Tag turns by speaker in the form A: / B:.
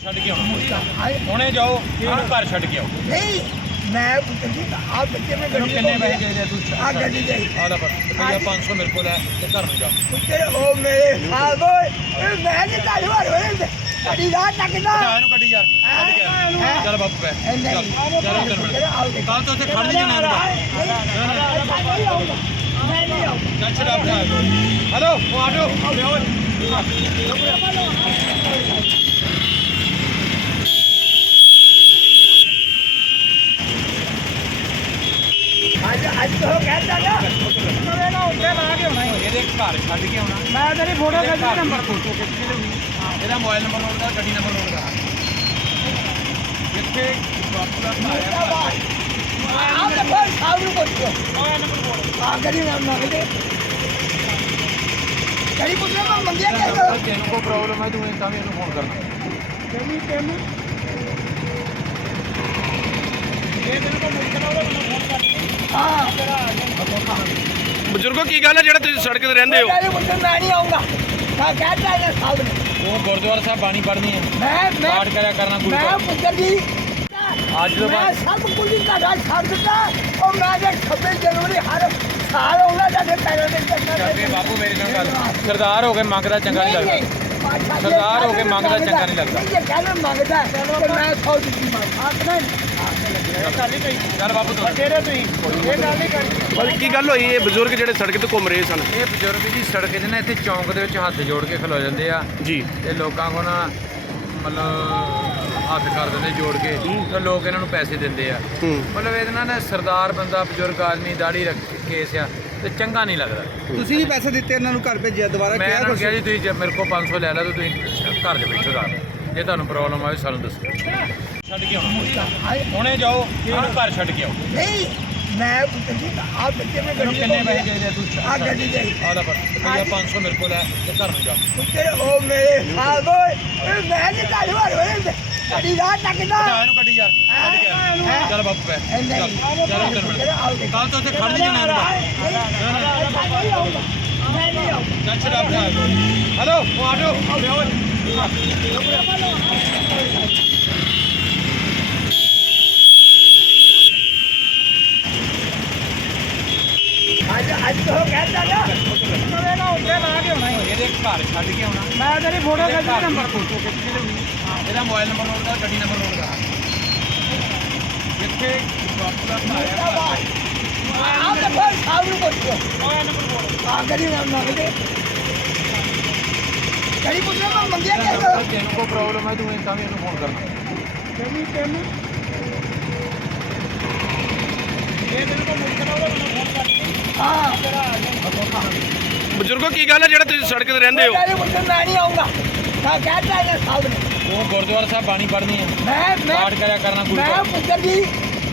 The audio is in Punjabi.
A: ਛੱਡ ਕੇ ਆਉਣਾ ਹੁਣੇ ਜਾਓ ਇਹਨੂੰ ਘਰ ਛੱਡ ਕੇ ਆਓ।
B: ਨਹੀਂ ਮੈਂ ਪੁੱਛ ਜੀ ਆਪ ਬੱਚੇ ਮੈਂ
A: ਤੈਨੂੰ ਕਿੰਨੇ ਪੈਸੇ ਚਾਹੀਦੇ ਤੂੰ
B: ਆ ਗੱਡੀ ਦੇ
A: ਆਦਾ ਪਰ ਰੁਪਈਆ 500 ਮੇਰੇ ਕੋਲ ਹੈ ਤੇ ਘਰ ਨੂੰ ਜਾ।
B: ਪੁੱਛੇ ਉਹ ਮੇਰੇ ਸਾਹ ਓਏ ਮੈਂ ਨਹੀਂ ਕਾਲੀ ਵਾਰ ਹੋਏ ਗੱਡੀ ਦਾ ਟੱਕਦਾ
A: ਜਾ ਇਹਨੂੰ ਗੱਡੀ ਯਾਰ ਛੱਡ ਕੇ ਆ। ਚੱਲ ਬਾਪੂ ਪੈ ਚੱਲ ਚੱਲ ਉੱਧਰ ਮਿਲ ਕੱਲ ਤੋਂ ਉੱਥੇ ਖੜ ਨਹੀਂ ਜਾਣਾ ਇਹਨੂੰ।
B: ਮੈਂ ਨਹੀਂ ਆਉਂਦਾ
A: ਚੱਲ ਛੱਡ ਆਪਣਾ ਹਲੋ ਉਹ ਆਟੋ ਲਿਆਓ।
B: ਅੱਜ ਤੋਂ ਕਹਿੰਦਾ ਨਾ ਮੈਂ ਨਾ ਉੱਤੇ ਲਾ ਕੇ ਆਉਣਾ
A: ਇਹਦੇ ਘਰ ਛੱਡ ਕੇ ਆਉਣਾ।
B: ਮੈਂ ਤੇਰੀ ਫੋਟੋ
A: ਇਹਦੇ
B: ਖਿੱਚ
A: ਘਰ
B: ਨੰਬਰ
A: ਫੋਟੋ ਖਿੱਚ ਕੇ ਲਿਆਉਣੀ। ਇਹਦਾ ਮੋਬਾਈਲ ਨੰਬਰ ਨੋਟ ਕਰ ਗੱਡੀ ਨੰਬਰ ਨੋਟ ਕਰ ਜਿੱਥੇ ਬਾਪੂ ਦਾ ਘਰ ਹੈ।
B: ਆਪ ਤੇ ਫਿਰ ਸਾਹ ਨੂੰ ਪੁੱਛੋ ਮੋਬਾਈਲ ਨੰਬਰ ਬੋਲ ਆ ਗੱਡੀ ਨਾ ਮੰਗਦੇ ਗੱਡੀ ਪੁੱਛਣਾ ਮੈਂ ਮੰਗਿਆ ਕਿਹਦਾ
A: ਤੈਨੂੰ ਕੋਈ ਪ੍ਰੋਬਲਮ ਹੈ ਤੂੰ ਤਾਂ ਵੀ ਇਹਨੂੰ ਫੋਨ ਕਰਨਾ।
B: ਤੈਨੂੰ ਇਹ ਤੈਨੂੰ ਕੋਈ ਮੁਸ਼ਕਲ ਆਵੇ ਮੈਨੂੰ ਫੋਨ ਕਰ ਹਾਂ
C: ਬਜ਼ੁਰਗੋ ਕੀ ਗੱਲ ਹੈ ਜਿਹੜਾ ਤੁਸੀਂ ਸੜਕ ਤੇ ਰਹਿੰਦੇ ਹੋ?
B: ਮੈਂ ਨਹੀਂ ਆਉਂਗਾ ਮੈਂ ਕਹਿੰਦਾ ਇਹ ਸਾਹਬ ਨੇ
A: ਉਹ ਗੁਰਦੁਆਰਾ ਸਾਹਿਬ ਬਾਣੀ ਪੜ੍ਹਨੀ ਹੈ
B: ਮੈਂ
A: ਪਾਠ ਕਰਿਆ ਕਰਨਾ ਗੁਰੂ
B: ਮੈਂ
A: ਘਰ।
B: ਪੁੱਤਰ ਜੀ
A: ਅੱਜ ਤੋਂ
B: ਮੈਂ
A: ਬਾਅਦ
B: ਸਭ ਕੁਝ ਤੁਹਾਡਾ ਛੱਡ ਦਿੱਤਾ ਉਹ ਮੈਂ ਜੇ 26 ਜਨਵਰੀ ਹਰ ਸਾਲ ਆਉਂਦਾ ਤੁਹਾਡੇ ਪੈਰਾਂ ਦੇ ਚੱਕਰ
A: ਅੱਗੇ ਬਾਪੂ ਮੇਰੇ ਨਾਲ ਗੱਲ ਸਰਦਾਰ ਹੋ ਕੇ ਮੰਗਦਾ ਚੰਗਾ ਨਹੀਂ ਲੱਗਦਾ। ਸਰਦਾਰ ਹੋ ਕੇ ਮੰਗਦਾ ਚੰਗਾ ਨਹੀਂ ਲੱਗਦਾ।
B: ਜੇ ਕਹਿੰਦਾ ਮੰਗਦਾ ਤੇ ਮੈਂ 100 ਦਿੱਤੀ ਮੰਗ
A: ਚੱਲ ਬਾਪੂ ਤੂੰ
B: ਤੇਰੇ ਤੁਸੀਂ ਇਹ ਗੱਲ ਨਹੀਂ ਕਰਨੀ
C: ਪਰ ਕੀ ਗੱਲ ਹੋਈ ਇਹ ਬਜ਼ੁਰਗ ਜਿਹੜੇ ਸੜਕ ਤੇ ਘੁੰਮ ਰਹੇ ਸਨ?
A: ਇਹ ਬਜ਼ੁਰਗ ਜੀ ਸੜਕ 'ਤੇ ਨਾ ਇੱਥੇ ਚੌਂਕ ਦੇ ਵਿੱਚ ਹੱਥ ਜੋੜ ਕੇ ਖਲੋ ਜਾਂਦੇ ਆ
C: ਜੀ
A: ਤੇ ਲੋਕਾਂ ਕੋਲ ਨਾ ਮਤਲਬ ਹੱਥ ਕਰ ਦਿੰਦੇ ਜੋੜ ਕੇ ਤੇ ਲੋਕ ਇਹਨਾਂ ਨੂੰ ਪੈਸੇ ਦਿੰਦੇ ਆ। ਮਤਲਬ ਇਹਦੇ ਨਾਲ ਨਾ ਸਰਦਾਰ ਬੰਦਾ ਬਜ਼ੁਰਗ ਆਦਮੀ ਦਾੜੀ ਰੱਖ ਕੇ ਕੇਸ ਆ ਤੇ ਚੰਗਾ ਨਹੀਂ ਲੱਗਦਾ।
D: ਤੁਸੀਂ ਵੀ ਪੈਸੇ ਦਿੱਤੇ ਇਹਨਾਂ ਨੂੰ ਘਰ ਭੇਜਿਆ ਦੁਬਾਰਾ
A: ਮੈਂ
D: ਕਿਹਾ
A: ਇਹਨਾਂ ਨੂੰ
D: ਕੁਛ?
A: ਕਿਹਾ ਜੀ ਤੁਸੀਂ ਜੇ ਮੇਰੇ ਕੋਲ 500 ਲੈ ਲਾ ਤਾਂ ਤੁਸੀਂ ਘਰ ਦੇ ਵਿੱਚ ਸੁਧਾਰ ਜੇ ਤੁਹਾਨੂੰ ਪ੍ਰੋਬਲਮ ਆਵੇ ਸਾਨੂੰ ਦੱਸੋ। ਛੱਡ ਕੇ ਆਉਣਾ ਹੁਣੇ ਜਾਓ ਇਹਨੂੰ ਘਰ ਛੱਡ ਕੇ ਆਓ।
B: ਨਹੀਂ ਮੈਂ ਪੁੱਤਰ ਜੀ ਆਪ ਬੱਚੇ ਮੈਂ
A: ਤੈਨੂੰ ਕਿੰਨੇ ਪੈਸੇ ਚਾਹੀਦੇ ਤੂੰ
B: ਆ ਗੱਡੀ ਦੇ
A: ਆਦਾ ਪਰ ਰੁਪਈਆ 500 ਮੇਰੇ ਕੋਲ ਹੈ ਤੇ ਘਰ ਨੂੰ ਜਾ।
B: ਪੁੱਤਰ ਉਹ ਮੇਰੇ ਸਾਹ ਓਏ ਮੈਂ ਨਹੀਂ ਕਾਲੀ ਵਾਰ ਹੋਏ ਗੱਡੀ ਦਾ ਟੱਕਦਾ
A: ਜਾ ਇਹਨੂੰ ਗੱਡੀ ਯਾਰ ਛੱਡ ਕੇ ਆ। ਚੱਲ ਬਾਪੂ ਪੈ ਚੱਲ ਚੱਲ ਉੱਧਰ ਮਿਲ ਕੱਲ ਤੋਂ ਉੱਥੇ ਖੜ ਨਹੀਂ ਜਾਣਾ ਇਹਨੂੰ।
B: ਮੈਂ ਨਹੀਂ ਆਉਂਦਾ
A: ਚੱਲ ਛੱਡ ਆਪਣਾ ਹਲੋ ਉਹ ਆਟੋ ਲਿਆਓ।
B: ਅੱਜ ਤੋਂ ਕਹਿੰਦਾ ਨਾ ਮੈਂ ਨਾ ਉੱਤੇ ਲਾ ਕੇ ਆਉਣਾ
A: ਇਹਦੇ ਘਰ ਛੱਡ ਕੇ ਆਉਣਾ।
B: ਮੈਂ ਤੇਰੀ ਫੋਟੋ ਖਿੱਚ
A: ਘਰ
B: ਨੰਬਰ
A: ਫੋਟੋ ਖਿੱਚ ਕੇ ਲਿਆਉਣੀ। ਇਹਦਾ ਮੋਬਾਈਲ ਨੰਬਰ ਨੋਟ ਕਰ ਗੱਡੀ ਨੰਬਰ ਨੋਟ ਕਰ ਜਿੱਥੇ ਬਾਪੂ ਦਾ ਘਰ ਹੈ।
B: ਆਪ ਤੇ ਫਿਰ ਸਾਹਬ ਨੂੰ ਪੁੱਛੋ ਮੋਬਾਈਲ ਨੰਬਰ ਬੋਲ ਆ ਗੱਡੀ ਨਾ ਮੰਗਦੇ ਗੱਡੀ ਪੁੱਛਣਾ ਮੈਂ ਮੰਗਿਆ ਕਿਹਦਾ
A: ਤੈਨੂੰ ਕੋਈ ਪ੍ਰੋਬਲਮ ਹੈ ਤੂੰ ਤਾਂ ਵੀ ਇਹਨੂੰ ਫੋਨ ਕਰਨਾ।
B: ਤੈਨੂੰ ਇਹ ਤੈਨੂੰ ਕੋਈ ਮੁਸ਼ਕਲ ਆਵੇ ਮੈਨੂੰ ਫੋਨ ਕਰ ਹਾਂ
C: ਬਜ਼ੁਰਗੋ ਕੀ ਗੱਲ ਹੈ ਜਿਹੜਾ ਤੁਸੀਂ ਸੜਕ ਤੇ ਰਹਿੰਦੇ ਹੋ?
B: ਮੈਂ ਨਹੀਂ ਆਉਂਗਾ ਮੈਂ ਕਹਿੰਦਾ ਇਹ ਸਾਹਬ ਨੇ
A: ਉਹ ਗੁਰਦੁਆਰਾ ਸਾਹਿਬ ਬਾਣੀ ਪੜ੍ਹਨੀ ਹੈ
B: ਮੈਂ
A: ਪਾਠ ਕਰਿਆ ਕਰਨਾ ਗੁਰੂ
B: ਮੈਂ
A: ਘਰ।
B: ਪੁੱਤਰ ਜੀ